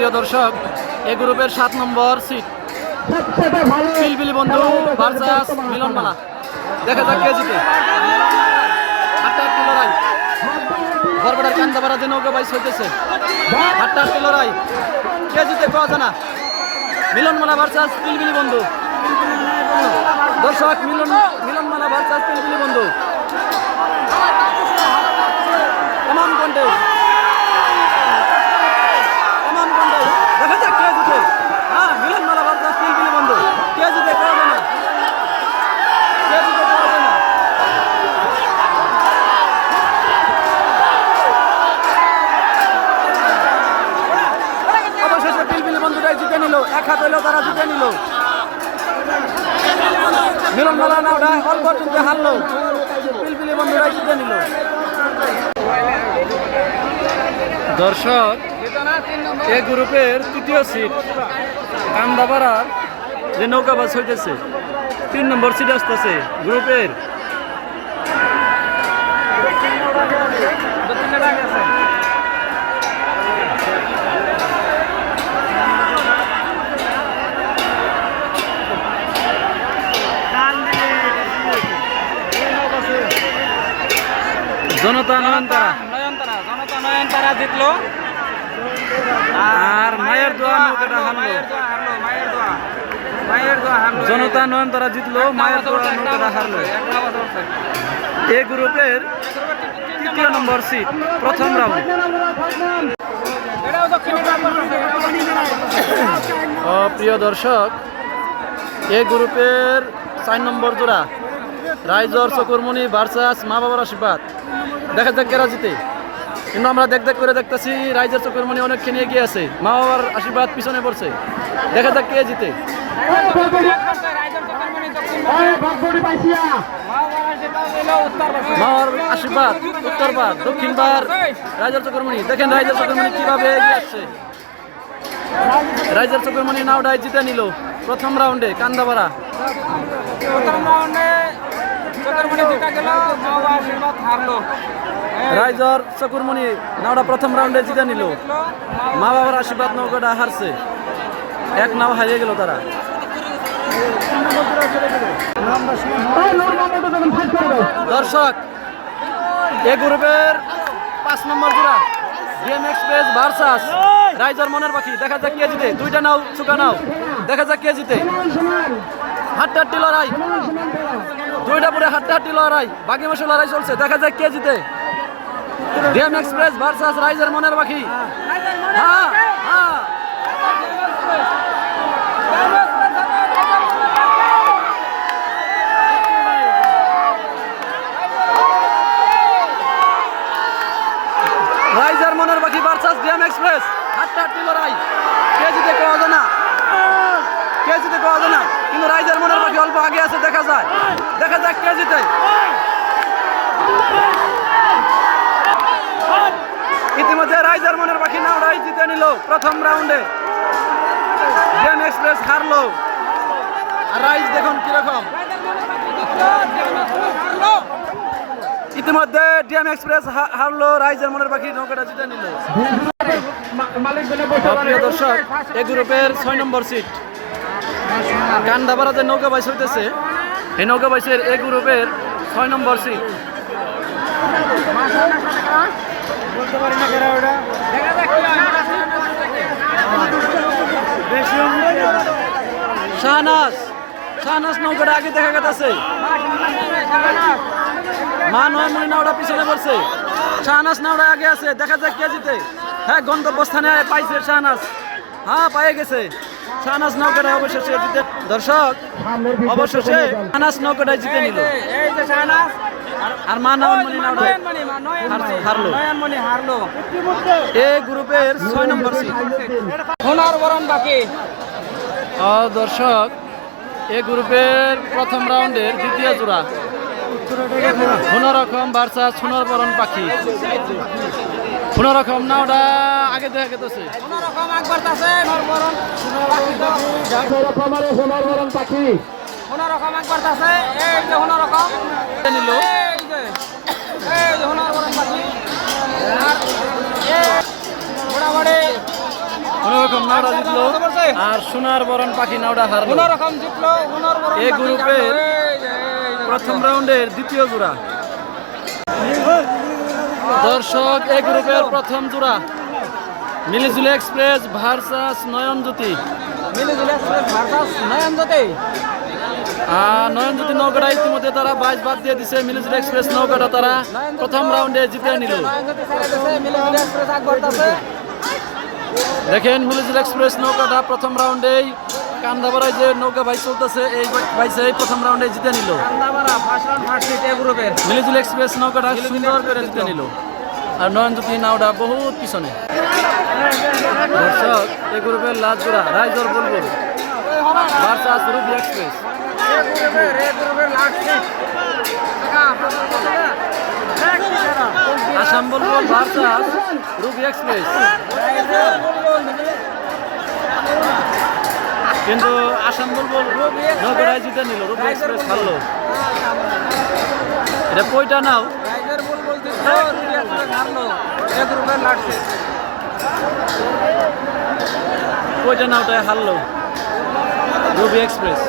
প্রিয় দর্শক, এ গ্রুপের 7 নম্বর সিট পিলপিলি বন্ধু ভার্সাস মিলনমালা। দেখা যাক কে জিতে। হাড্ডাহাড্ডি লড়াই, বরবড়ার কান্দাপাড়াতে নৌকা বাইস হইতেছে। হাড্ডাহাড্ডি লড়াই, কে জিতে কোয়া জানা। মিলনমালা ভার্সাস পিলপিলি বন্ধু। দর্শক, মিলনমালা ভার্সাস পিলপিলি বন্ধু। তমাম কন্টেস্ট, দেখা যাক কে জিতে। হ্যাঁ, মিলনমালা ভার্সাস পিলপিলি বন্ধু, কে জিতে কোয়া জানা। কে জিতে কোয়া জানা। অবশেষে পিলপিলি বন্ধুরাই জিতে নিল। 1 হাত হইলেও তারা জিতে নিল। মিলনমালা নাওটা অল্প জিতে হারলো, পিলপিলি বন্ধুরাই জিতে নিল। দর্শক, এ গ্রুপের 3য় সিট কান্দাপাড়ার যে নৌকা বাস হইতেছে, 3 নম্বর সিট আসতেছে গ্রুপের। জনতা নয়নতারা জিতলো আর মায়ের দোয়া নৌকাটা হারলো। জনতা নয়নতারা জিতলো, মায়ের দোয়া নৌকাটা হারলো। এ গ্রুপের 3য় নম্বর সিট, প্রথম রাউন্ড। প্রিয় দর্শক, এ গ্রুপের 4 নম্বর জোড়া রাইজর চকুরমণি ভার্সাস মা বাবার আশীর্বাদ। দেখা যাক কেরা জিতে। কিন্তু আমরা দেখ করে দেখতেছি রাইজর চকুরমণি অনেকখানি এগিয়ে আছে, মা বাবার আশীর্বাদ পিছনে পড়ছে। দেখা যাক কে জিতে। মাওয়ার আশীর্বাদ উত্তর বার, দক্ষিণ বার রাইজর চকুরমণি। দেখেন রাইজর চকুরমণি কিভাবে এগিয়ে আসছে। রাইজর চকুরমণি নাওডাই জিতে নিল প্রথম রাউন্ডে কান্দাপাড়া। রাইজর চকুরমণি নাওটা প্রথম রাউন্ডে জিতে নিল, মা বাবার আশীর্বাদ নৌকাটা হারছে। 1 নাও হারিয়ে গেল তারা। দর্শক, এ গ্রুপের 5 নম্বর জোড়া ডিএম এক্সপ্রেস ভার্সাস রাইজর মনের পাখি। দেখা যাক কে জিতে। 2টা নাও চুকা নাও, দেখা যাক কে জিতে। হাড্ডাহাড্ডি লড়াই, 2টা পরে হাড্ডাহাড্ডি লড়াই, বাকি মাসে লড়াই চলছে। দেখা যাক কে জিতে। ডিএম এক্সপ্রেস ভার্সাস রাইজর মনের পাখি। হ্যাঁ হ্যাঁ, রাইজর মনের পাখি ভার্সাস ডিএম এক্সপ্রেস। হাড্ডাহাড্ডি লড়াই, কে জিতে কোয়া জানা। কে জিতে কোয়া জানা, কিন্তু রাইজর মনের পাখি অল্প আগে আছে। দেখা যায়, দেখা যাক কে জিতে। ইতিমধ্যে রাইজর মনের পাখি নাওটাই জিতে নিল প্রথম রাউন্ডে। ডিএম এক্সপ্রেস হারলো। আর রাইজ দেখুন কিরকম। ইতিমধ্যে ডিএম এক্সপ্রেস হারলো, রাইজর মনের পাখি নৌকাটা জিতে নিল। প্রিয় দর্শক, এ গ্রুপের 6 নম্বর সিট কান্দাপাড়াতে নৌকা বাইস হইতেছে। এই নৌকা বাইসের এ গ্রুপের 6 নম্বর সিট। শাহনাজ নৌকাটা আগে দেখা গেছে। মা নয়নমণি নাওটা পিছনে পড়ছে, শাহনাজ নাওটা আগে আছে। দেখা যাক কে জিতে। হ্যাঁ, গন্তব্যস্থানে পাইছে শাহনাজ। হ্যাঁ, পায়ে গেছে শাহনাজ নৌকাটা অবশেষে জিতে। দর্শক, অবশেষে শাহনাজ নৌকাটাই জিতে নিল। আর মা নয়নমণি নাওটা হারলো। এই গ্রুপের 6 নম্বর সিট। দর্শক, এ গ্রুপের প্রথম রাউন্ডের 2য় জোড়া কোনরকম ভার্সাস সোনারবরণ পাখি। কোনরকম নাওটা আগে দেখা গেছে। রকম নাওটা জিতলো আর সোনার বরণ পাখি নাওটা হারলো। এ গ্রুপের প্রথম রাউন্ডের দ্বিতীয় জোড়া। দর্শক, এ গ্রুপের প্রথম জোড়া মিলিজুলি এক্সপ্রেস ভার্সাস নয়নজ্যোতি। নয়নজ্যোতি নৌকাটা ইতিমধ্যে তারা 22 বাদ দিয়ে দিছে। মিলিজুলি এক্সপ্রেস নৌকাটা তারা প্রথম রাউন্ডে জিতে নিল। দেখেন, মিলিজুলি এক্সপ্রেস নৌকাটা প্রথম রাউন্ডেই কান্দাবাড়ায় যে নৌকা ভাই চলতেছে, এই ভাইসে প্রথম রাউন্ডে জিতে নিল। মিলিজুলি এক্সপ্রেস নৌকাটা সুন্দর করে জিতে নিল। আর নয়নজ্যোতি নাওটা বহুত পিছনে। দর্শক, এই গ্রুপের লাস্ট জোড়া রাইজর বুলবুল ভার্সাস রুবি এক্সপ্রেস। আসাম বুলবুল ভার্সাস রুবি এক্সপ্রেস। কিন্তু আসাম বুলবুল নৌকাটায় জিতে নিল, রুবি এক্সপ্রেস হারলো। এটা কয়টা নাও? কয়টা নাওটায় হারলো রুবি এক্সপ্রেস।